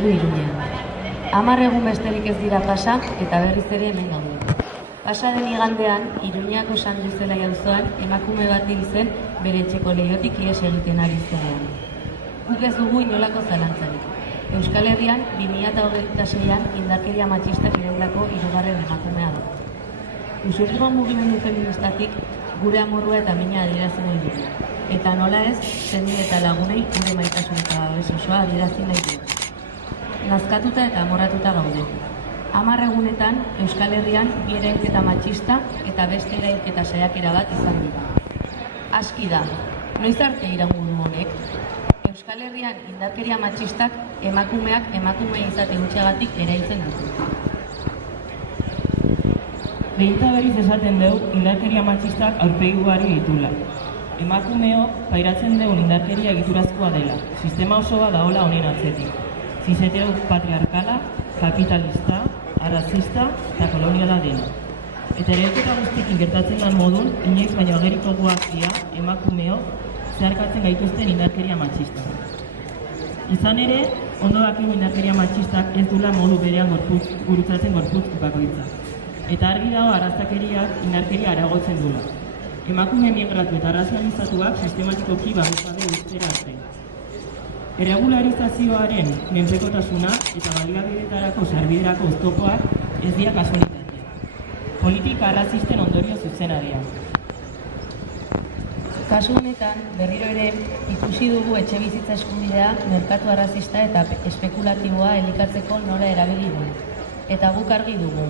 du Iruñean. 10 egun besterik ez dira pasa eta berriz ere hemen gaude. Pasa den igandean, Iruñako San Luzelai auzoan emakume bat hil zen bere etxeko leihotik ihes egiten ari zenean. Guk ez dugu inolako zalantzarik. Euskal Herrian 2026an indarkeria matxistak iraulako hirugarren emakumea da. Usurbilgo mugimendu feministatik gure amorrua eta mina adierazi nahi dugu. Eta nola ez, senide eta lagunei gure maitasun eta babes osoa adierazi nahi dugu. Nazkatuta eta amorratuta gaude. 10 egunetan Euskal Herrian bi erainketa matxista eta beste erainketa saiakera bat izan dira. Aski da, noiz arte iraungo du honek? Euskal Herrian indarkeria matxistak emakumeak emakume izate gutxiagatik erailtzen ditu. Behinta berriz esaten dugu indarkeria matxistak aurpegi ugari ditula. Emakumeo pairatzen dugun indarkeria egiturazkoa dela, sistema oso bat daola honen atzetik. Zizetero patriarkala, kapitalista, arrazista eta koloniala dena. Eta erailketa guztiekin gertatzen den modun, inoiz baino ageriko guazia emakumeo zeharkatzen gaituzten indarkeria matxista. Izan ere, ondo dakigu indarkeria matxistak ez dula modu berean gurutzatzen gorputz bakoitza. Eta argi dago arrazakeriak indarkeria areagotzen dula. Emakume migratu eta razializatuak sistematikoki babesgabe uztera arte. Erregularizazioaren menpekotasuna eta baliabidetarako sarbiderako oztopoak ez dira kasualitatea. Politika arrazisten ondorio zuzena dira. Kasu honetan, berriro ere, ikusi dugu etxebizitza eskubidea merkatu arrazista eta espekulatiboa elikatzeko nola erabili du. Eta guk argi dugu.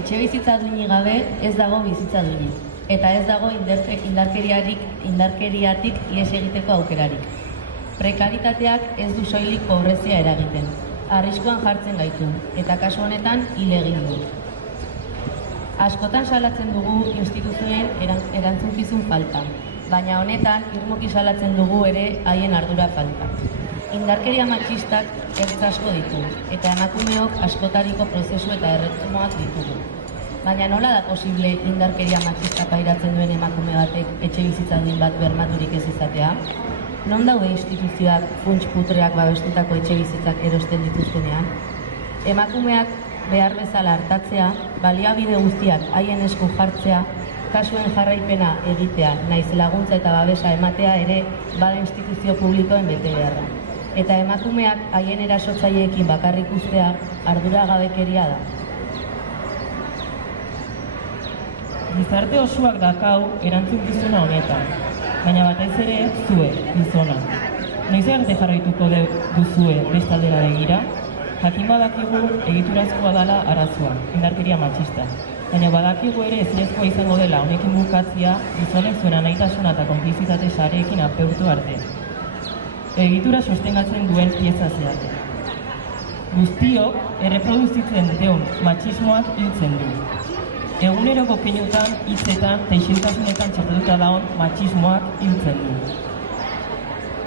Etxebizitza duinik gabe ez dago bizitza duinik. Eta ez dago indarkeriatik ihes egiteko aukerarik. Prekaritateak ez du soilik pobrezia eragiten. Arriskuan jartzen gaitu, eta kasu honetan hil egin du. Askotan salatzen dugu instituzioen erantzukizun falta, baina honetan irmoki salatzen dugu ere haien ardura falta. Indarkeria matxistak ertz asko ditu, eta emakumeok askotariko prozesu eta erretumoak ditugu. Baina nola da posible indarkeria matxista pairatzen duen emakume batek etxebizitza duin bat bermaturik ez izatea? Non daude instituzioak funts putreak babestutako etxebizitzak erosten dituztenean? Emakumeak behar bezala hartatzea, baliabide guztiak haien esku jartzea, kasuen jarraipena egitea, naiz laguntza eta babesa ematea ere bada instituzio publikoen betebeharra. Eta emakumeak haien erasotzaileekin bakarrik uztea ardura gabekeria da. Gizarte osoak dakau erantzukizuna honetan, baina batez ere zue, gizona. Noiz arte jarraituko duzue beste aldera begira? Jakin badakigu egiturazkoa dela arazoa, indarkeria matxista. Baina badakigu ere ezerezkoa izango dela honekin bukatzia gizonek zuen anaitasuna eta konplizitate sareekin apeurtu arte. Egitura sostengatzen duen pieza zehatza. Guztiok erreproduzitzen deun matxismoak hiltzen du. Eguneroko keinutan, hitzetan eta isiltasunetan txertatuta daun matxismoak hiltzen du.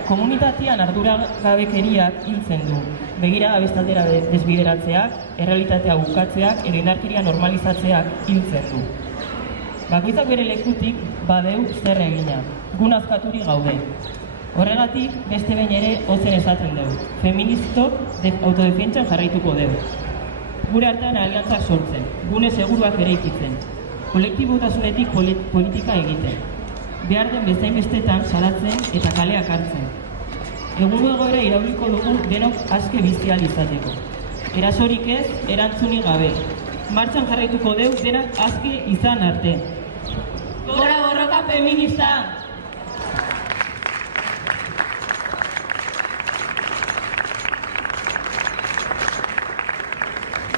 Komunitatean arduragabekeriak hiltzen du. Begira abestaldera desbideratzeak, errealitatea bukatzeak, edo indarkeria normalizatzeak hiltzen du. Bakoitzak bere lekutik badeu zer egina. Gu nazkaturik gaude. Horregatik, beste behin ere ozen esaten dugu. Feministok autodefentsan jarraituko dugu. Gure artean aliantzak sortzen, gune seguruak eraikitzen, kolektibotasunetik politika egiten, behar den bezain bestetan salatzen eta kaleak hartzen. Egun egoera irauliko dugu denok aske bizi ahal izateko. Erasorik ez, erantzunik gabe. Martxan jarraituko dugu denak aske izan arte. Gora borroka feminista!